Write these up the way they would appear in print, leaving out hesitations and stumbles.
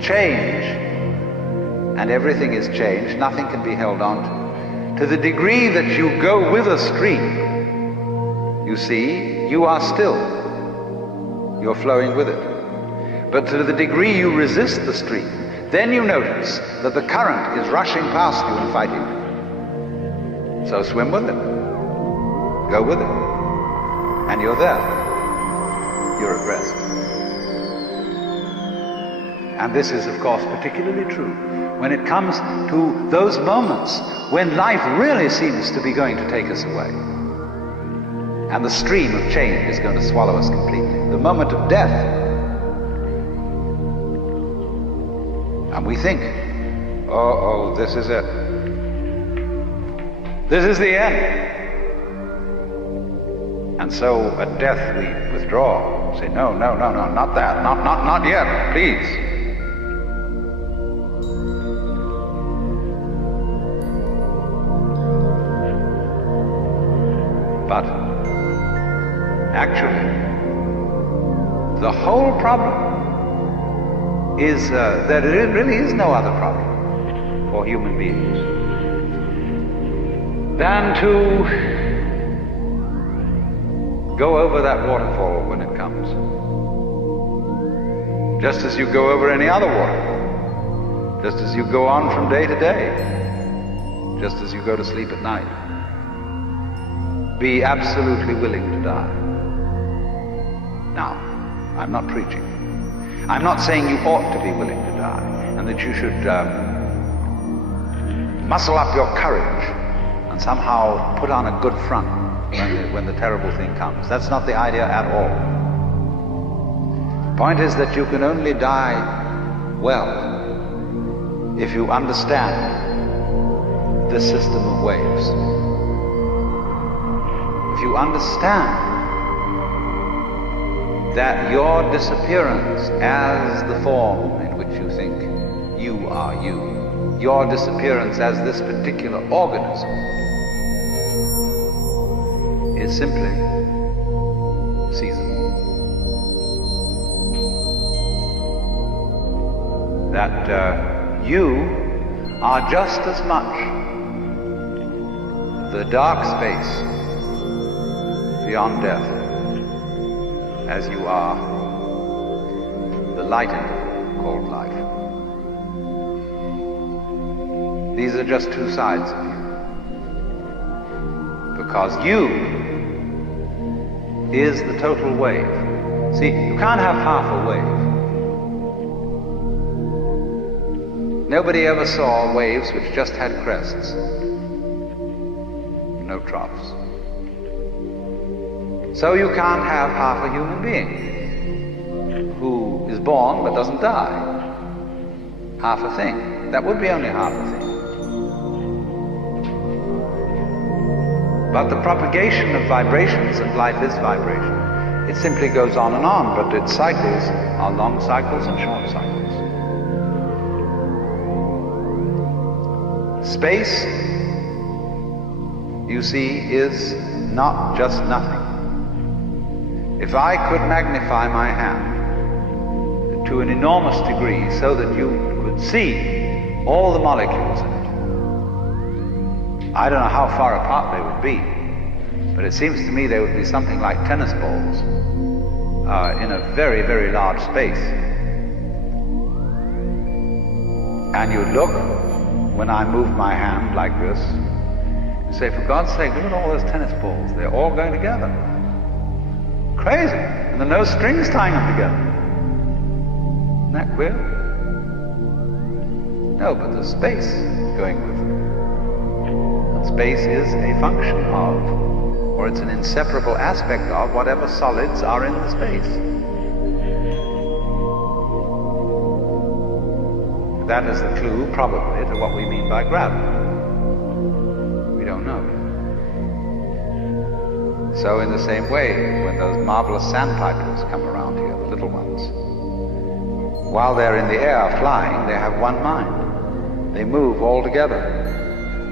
change, and everything is changed, nothing can be held on to the degree that you go with a stream, you see, you are still. You're flowing with it. But to the degree you resist the stream, then you notice that the current is rushing past you and fighting you. So swim with it. Go with it. And you're there. You're at rest. And this is, of course, particularly true when it comes to those moments when life really seems to be going to take us away. And the stream of change is going to swallow us completely. The moment of death. And we think, oh, this is it. This is the end. And so at death we withdraw. Say, no, not that. Not yet, please. But actually, the whole problem is that there really is no other problem for human beings than to go over that waterfall when it comes. Just as you go over any other waterfall. Just as you go on from day to day. Just as you go to sleep at night. Be absolutely willing to die. Now, I'm not preaching. I'm not saying you ought to be willing to die and that you should muscle up your courage and somehow put on a good front when the terrible thing comes. That's not the idea at all. The point is that you can only die well if you understand this system of waves. If you understand that your disappearance as the form in which you think you are you, your disappearance as this particular organism, is simply seasonal. That you are just as much the dark space beyond death as you are the light interval called life. These are just two sides of you. Because you is the total wave. See, you can't have half a wave. Nobody ever saw waves which just had crests, no troughs. So you can't have half a human being who is born but doesn't die. Half a thing. That would be only half a thing. But the propagation of vibrations, and life is vibration, it simply goes on, but its cycles are long cycles and short cycles. Space, you see, is not just nothing. If I could magnify my hand to an enormous degree so that you could see all the molecules in it, I don't know how far apart they would be, but it seems to me they would be something like tennis balls in a very, very large space. And you'd look, when I move my hand like this, and say, for God's sake, look at all those tennis balls. They're all going together. Crazy. And there are no strings tying them together. Isn't that queer? No, but there's space going with them. And space is a function of, or it's an inseparable aspect of, whatever solids are in the space. That is the clue, probably, to what we mean by gravity. We don't know. So in the same way, when those marvelous sandpipers come around here, the little ones, while they're in the air flying, they have one mind. They move all together.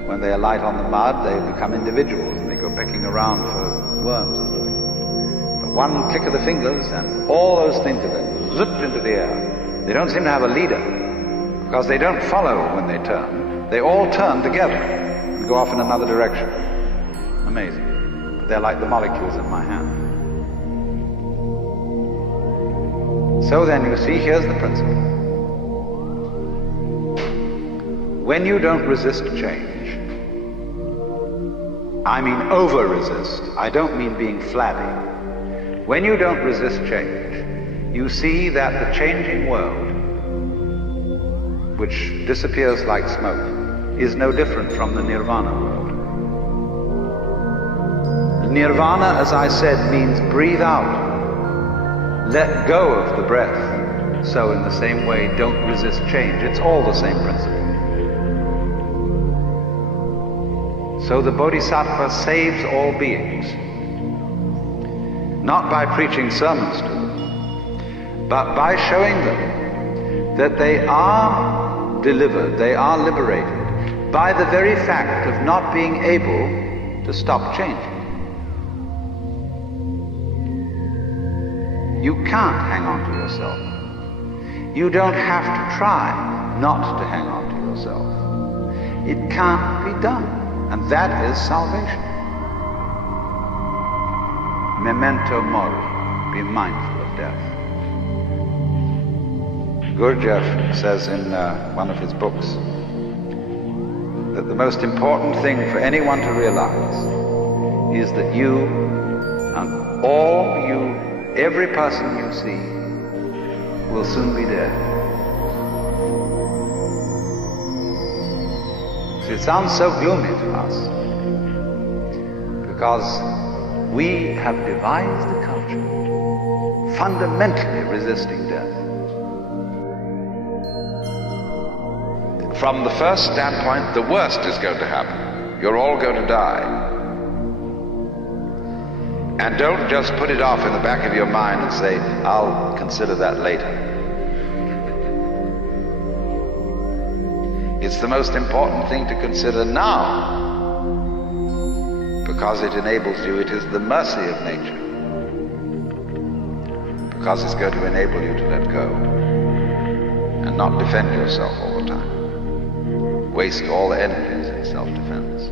When they alight on the mud, they become individuals and they go pecking around for worms or something. But one click of the fingers and all those things are going zipped into the air. They don't seem to have a leader, because they don't follow when they turn. They all turn together and go off in another direction. Amazing. But they're like the molecules in my hand. So then, you see, here's the principle. When you don't resist change, I mean over-resist, I don't mean being flabby. When you don't resist change, you see that the changing world, which disappears like smoke, is no different from the nirvana world. Nirvana, as I said, means breathe out. Let go of the breath. So in the same way, don't resist change. It's all the same principle. So the Bodhisattva saves all beings, not by preaching sermons to them, but by showing them that they are delivered, they are liberated by the very fact of not being able to stop changing. You can't hang on to yourself. You don't have to try not to hang on to yourself. It can't be done. And that is salvation. Memento mori, be mindful of death. Gurdjieff says in one of his books that the most important thing for anyone to realize is that you and every person you see will soon be dead. It sounds so gloomy to us because we have devised a culture fundamentally resisting death. From the first standpoint, the worst is going to happen. You're all going to die. And don't just put it off in the back of your mind and say, I'll consider that later. It's the most important thing to consider now, because it enables you, it is the mercy of nature, because it's going to enable you to let go and not defend yourself all the time, waste all the energies in self-defense.